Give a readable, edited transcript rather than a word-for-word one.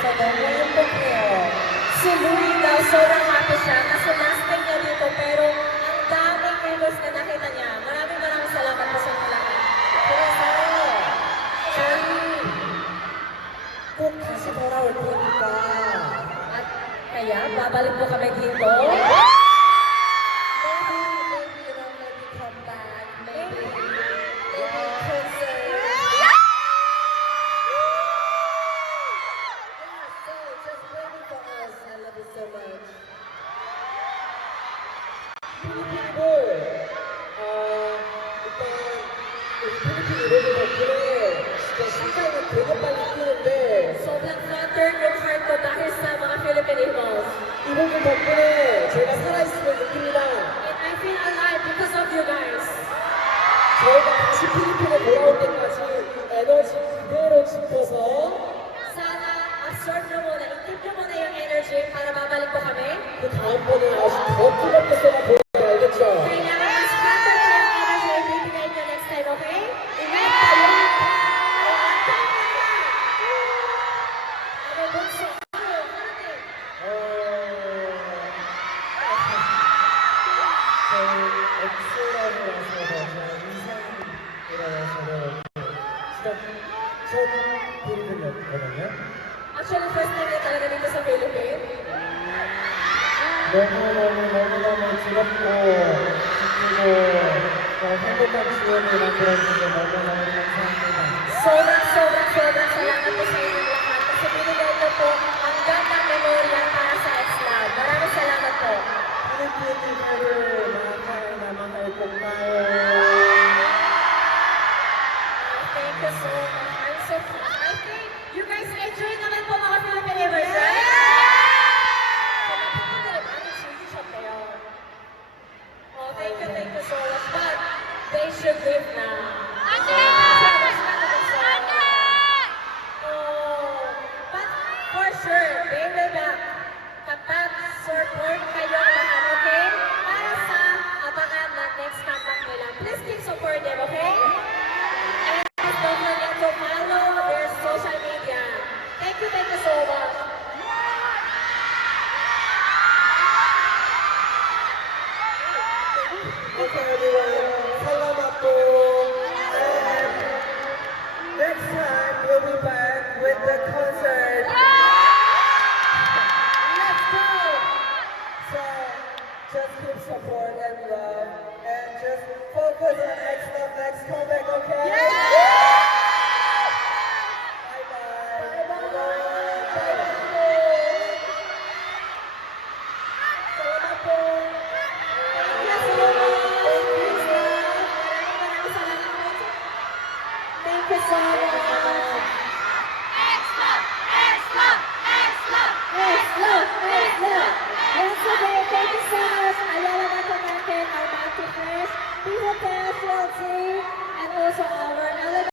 kwento ko. Si Louie daw, sobrang happy siya kasi last time niya dito pero ang daming members na nakita niya. Maraming salamat po sa inyo lahat. Charlie, 꼭 다시 돌아올 테니까. At kaya, babalik po kami dito. Maybe come back. Maybe concert. Yeah, so just waiting for us. I love you so much. 필리핀을 일단 우리 필리핀 이름을 덕분에 진짜 심장이 되게 빨리 뛰는데 Sobrang fluttered yung heart ko dahil sa mga Filipinos. 이분들 덕분에 제가 살아있음을 느낍니다. And I feel alive because of you guys. 저희가 다시 필리핀에 돌아올 때까지 에너지 그대로 짚어서 Sana absorb nyo muna, intip nyo muna yung energy para babalik po kami. 그 다음번에 아주 더 뜨겁게 쏟아부어요. 알겠죠? Kailangan mas flutter nyo yung energy na ibibigay nyo next time, okay? Ano bunso? 저희 엑스라고라서 제가 인상이라서 진짜 첫 필리핀이었거든요. Actually, first time na talaga dito sa Philippines. 너무너무 즐겁고 기쁘고 행복한 지원을 만들어주셔서 너무너무 감사합니다. Sobrang salamat po sa inyong lahat kasi binigay niyo po ang gandang memorya para sa X-Lab. Maraming salamat po. 필리핀을 mahal na mahal po tayo. Thank you so much. I'm so I think you guys enjoy naman po mga Filipinos, right? Oh, thank you so much. But they should leave now. Oh, but for sure, they will back. Kapag support kayo lahat, okay? Para sa abangan na next comeback nila. Please keep support them, okay? And please don't forget to follow their social media. Thank you so much. Okay, everyone. Salamat po. And next time, we'll be back with the concert. Let's go! So, just keep support and love. And just focus on X-Love next comeback, okay? Bye-bye. Salamat po. Thank you so much. X-Love. Once again, thank you so much. Ayala Nato natin, our Matthew Fresh, Peter Casualty, and also our